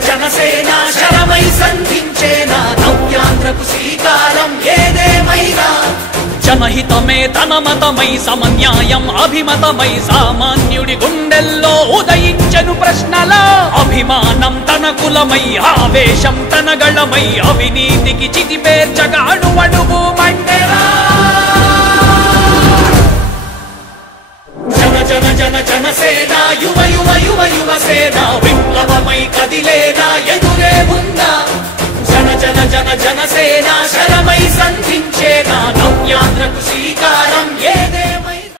జనసేన శరమై సంధించేనా నవ్యాంధ్రకు శ్రీకారం ఏదేమైనా జనహితమే తన మతమై సమన్యాయం అభిమతమై సామాన్యుడి గుండెల్లో ఉదయించెను ప్రశ్నల అభిమానం తన కులమై ఆవేశం తన గళమై అవినీతికి చితిపేర్చగా అణువణువు మండెరా జనసేన యువ యువ యువ యువసేన విప్లవమై కదిలేనా ఎదురే ఉందా జనసేన శరమై సంధించేనా నవ్యాంధ్రకు